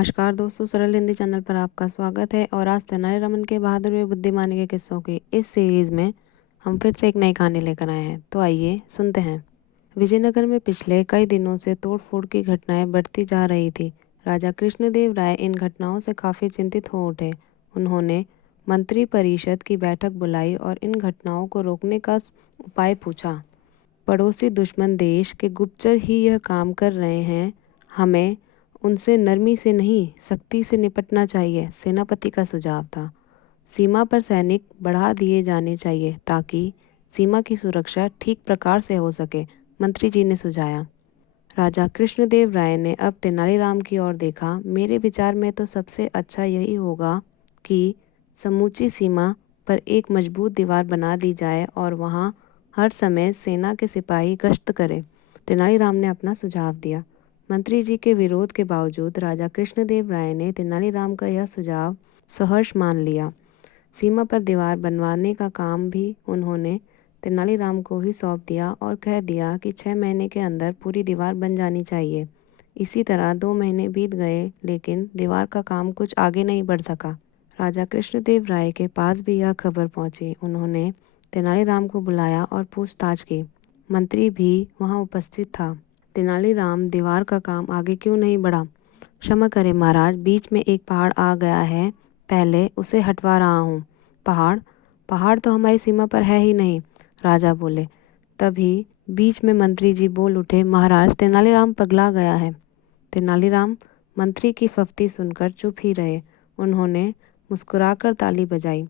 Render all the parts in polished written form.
नमस्कार दोस्तों, सरल हिंदी चैनल पर आपका स्वागत है। और आज तेनालीरामन के बहादुर व बुद्धिमानी के किस्सों की इस सीरीज़ में हम फिर से एक नई कहानी लेकर आए हैं। तो आइए सुनते हैं। विजयनगर में पिछले कई दिनों से तोड़फोड़ की घटनाएं बढ़ती जा रही थी। राजा कृष्णदेव राय इन घटनाओं से काफ़ी चिंतित हो उठे। उन्होंने मंत्री परिषद की बैठक बुलाई और इन घटनाओं को रोकने का उपाय पूछा। पड़ोसी दुश्मन देश के गुप्तचर ही यह काम कर रहे हैं। हमें उनसे नरमी से नहीं, सख्ती से निपटना चाहिए, सेनापति का सुझाव था। सीमा पर सैनिक बढ़ा दिए जाने चाहिए ताकि सीमा की सुरक्षा ठीक प्रकार से हो सके, मंत्री जी ने सुझाया। राजा कृष्णदेव राय ने अब तेनालीराम की ओर देखा। मेरे विचार में तो सबसे अच्छा यही होगा कि समूची सीमा पर एक मजबूत दीवार बना दी जाए और वहाँ हर समय सेना के सिपाही गश्त करें। तेनालीराम ने अपना सुझाव दिया। मंत्री जी के विरोध के बावजूद राजा कृष्णदेव राय ने तेनालीराम का यह सुझाव सहर्ष मान लिया। सीमा पर दीवार बनवाने का काम भी उन्होंने तेनालीराम को ही सौंप दिया और कह दिया कि 6 महीने के अंदर पूरी दीवार बन जानी चाहिए। इसी तरह 2 महीने बीत गए, लेकिन दीवार का काम कुछ आगे नहीं बढ़ सका। राजा कृष्णदेव राय के पास भी यह खबर पहुंची। उन्होंने तेनालीराम को बुलाया और पूछताछ की। मंत्री भी वहां उपस्थित था। तेनालीराम, दीवार का काम आगे क्यों नहीं बढ़ा? क्षमा करें महाराज, बीच में एक पहाड़ आ गया है, पहले उसे हटवा रहा हूँ। पहाड़? पहाड़ तो हमारी सीमा पर है ही नहीं, राजा बोले। तभी बीच में मंत्री जी बोल उठे, महाराज, तेनालीराम पगला गया है। तेनालीराम मंत्री की फफ्ती सुनकर चुप ही रहे। उन्होंने मुस्कुराकर ताली बजाई।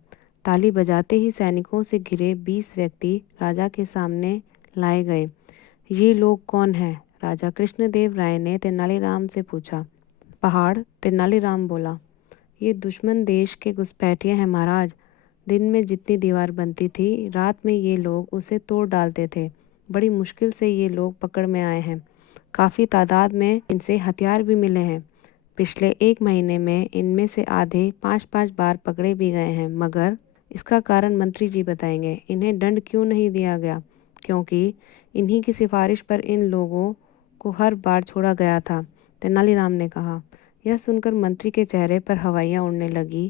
ताली बजाते ही सैनिकों से घिरे 20 व्यक्ति राजा के सामने लाए गए। ये लोग कौन हैं? राजा कृष्णदेव राय ने तेनालीराम से पूछा। पहाड़? तेनालीराम बोला। ये दुश्मन देश के घुसपैठिए हैं महाराज। दिन में जितनी दीवार बनती थी, रात में ये लोग उसे तोड़ डालते थे। बड़ी मुश्किल से ये लोग पकड़ में आए हैं। काफ़ी तादाद में इनसे हथियार भी मिले हैं। पिछले 1 महीने में इनमें से आधे 5-5 बार पकड़े भी गए हैं, मगर इसका कारण मंत्री जी बताएंगे। इन्हें दंड क्यों नहीं दिया गया? क्योंकि इन्हीं की सिफारिश पर इन लोगों को हर बार छोड़ा गया था, तेनालीराम ने कहा। यह सुनकर मंत्री के चेहरे पर हवाइयाँ उड़ने लगी।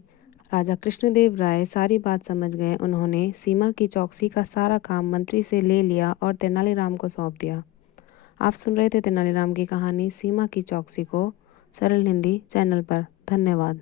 राजा कृष्णदेव राय सारी बात समझ गए। उन्होंने सीमा की चौकसी का सारा काम मंत्री से ले लिया और तेनालीराम को सौंप दिया। आप सुन रहे थे तेनालीराम की कहानी सीमा की चौकसी को सरल हिंदी चैनल पर। धन्यवाद।